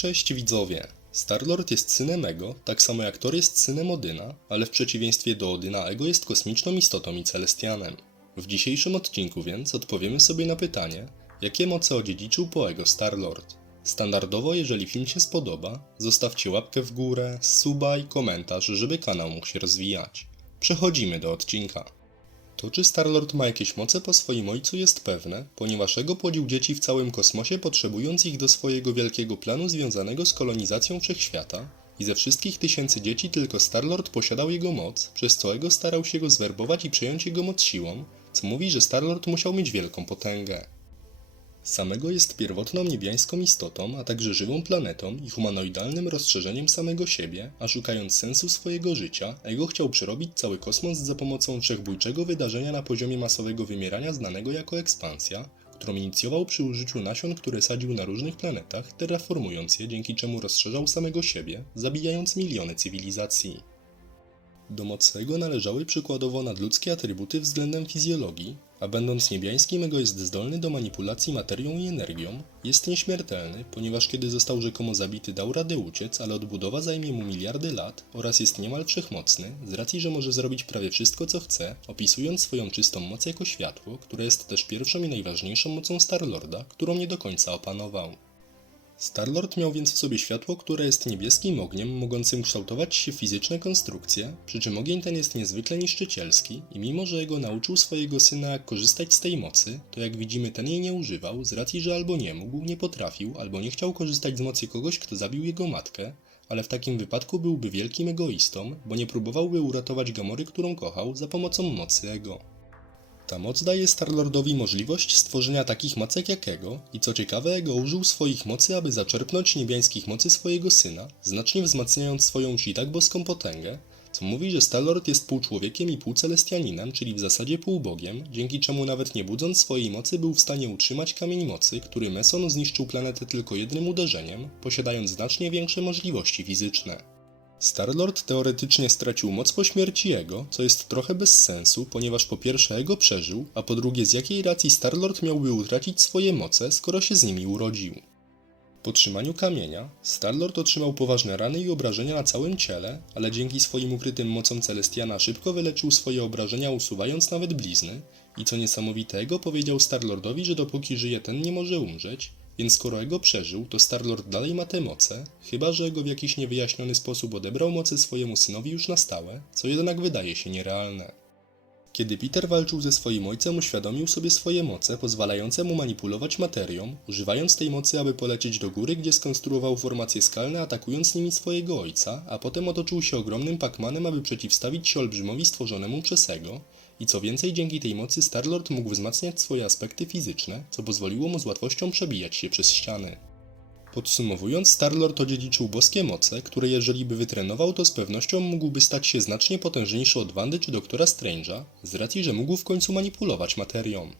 Cześć widzowie! Starlord jest synem Ego, tak samo jak Thor jest synem Odyna, ale w przeciwieństwie do Odyna Ego jest kosmiczną istotą i celestianem. W dzisiejszym odcinku więc odpowiemy sobie na pytanie, jakie moce odziedziczył po Ego Starlord. Standardowo, jeżeli film się spodoba, zostawcie łapkę w górę, suba i komentarz, żeby kanał mógł się rozwijać. Przechodzimy do odcinka. To czy Starlord ma jakieś moce po swoim ojcu jest pewne, ponieważ Ego płodził dzieci w całym kosmosie, potrzebując ich do swojego wielkiego planu związanego z kolonizacją wszechświata i ze wszystkich tysięcy dzieci tylko Starlord posiadał jego moc, przez co Ego starał się go zwerbować i przejąć jego moc siłą, co mówi, że Starlord musiał mieć wielką potęgę. Samego jest pierwotną niebiańską istotą, a także żywą planetą i humanoidalnym rozszerzeniem samego siebie, a szukając sensu swojego życia, Ego chciał przerobić cały kosmos za pomocą wszechbójczego wydarzenia na poziomie masowego wymierania znanego jako ekspansja, którą inicjował przy użyciu nasion, które sadził na różnych planetach, terraformując je, dzięki czemu rozszerzał samego siebie, zabijając miliony cywilizacji. Do Mocego należały przykładowo nadludzkie atrybuty względem fizjologii, a będąc niebiańskim Ego jest zdolny do manipulacji materią i energią, jest nieśmiertelny, ponieważ kiedy został rzekomo zabity dał radę uciec, ale odbudowa zajmie mu miliardy lat oraz jest niemal wszechmocny, z racji, że może zrobić prawie wszystko co chce, opisując swoją czystą moc jako światło, które jest też pierwszą i najważniejszą mocą Starlorda, którą nie do końca opanował. Starlord miał więc w sobie światło, które jest niebieskim ogniem, mogącym kształtować się fizyczne konstrukcje, przy czym ogień ten jest niezwykle niszczycielski i mimo, że jego nauczył swojego syna korzystać z tej mocy, to jak widzimy ten jej nie używał, z racji, że albo nie mógł, nie potrafił, albo nie chciał korzystać z mocy kogoś, kto zabił jego matkę, ale w takim wypadku byłby wielkim egoistą, bo nie próbowałby uratować Gamory, którą kochał, za pomocą mocy Ego. Ta moc daje Starlordowi możliwość stworzenia takich macek jak Ego i co ciekawe Ego użył swoich mocy, aby zaczerpnąć niebiańskich mocy swojego syna, znacznie wzmacniając swoją już i tak boską potęgę, co mówi, że Starlord jest pół człowiekiem i pół celestianinem, czyli w zasadzie półbogiem, dzięki czemu nawet nie budząc swojej mocy był w stanie utrzymać kamień mocy, który Meson zniszczył planetę tylko jednym uderzeniem, posiadając znacznie większe możliwości fizyczne. Starlord teoretycznie stracił moc po śmierci Jego, co jest trochę bez sensu, ponieważ po pierwsze Ego przeżył, a po drugie z jakiej racji Starlord miałby utracić swoje moce, skoro się z nimi urodził. Po trzymaniu kamienia, Starlord otrzymał poważne rany i obrażenia na całym ciele, ale dzięki swoim ukrytym mocom Celestiana szybko wyleczył swoje obrażenia usuwając nawet blizny i co niesamowitego powiedział Starlordowi, że dopóki żyje ten nie może umrzeć, więc skoro Ego przeżył, to Starlord dalej ma te moce, chyba że Ego w jakiś niewyjaśniony sposób odebrał moce swojemu synowi już na stałe, co jednak wydaje się nierealne. Kiedy Peter walczył ze swoim ojcem, uświadomił sobie swoje moce, pozwalające mu manipulować materią, używając tej mocy, aby polecieć do góry, gdzie skonstruował formacje skalne, atakując nimi swojego ojca, a potem otoczył się ogromnym Pacmanem, aby przeciwstawić się olbrzymowi stworzonemu przez Ego. I co więcej, dzięki tej mocy Starlord mógł wzmacniać swoje aspekty fizyczne, co pozwoliło mu z łatwością przebijać się przez ściany. Podsumowując, Starlord odziedziczył boskie moce, które jeżeli by wytrenował, to z pewnością mógłby stać się znacznie potężniejszy od Wandy czy Doktora Strange'a, z racji, że mógł w końcu manipulować materią.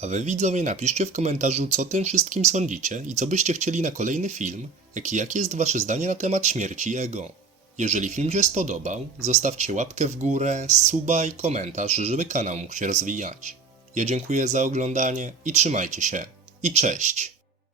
A wy widzowie napiszcie w komentarzu, co tym wszystkim sądzicie i co byście chcieli na kolejny film, jak i jakie jest wasze zdanie na temat śmierci Ego. Jeżeli film się spodobał, zostawcie łapkę w górę, suba i komentarz, żeby kanał mógł się rozwijać. Ja dziękuję za oglądanie i trzymajcie się. I cześć!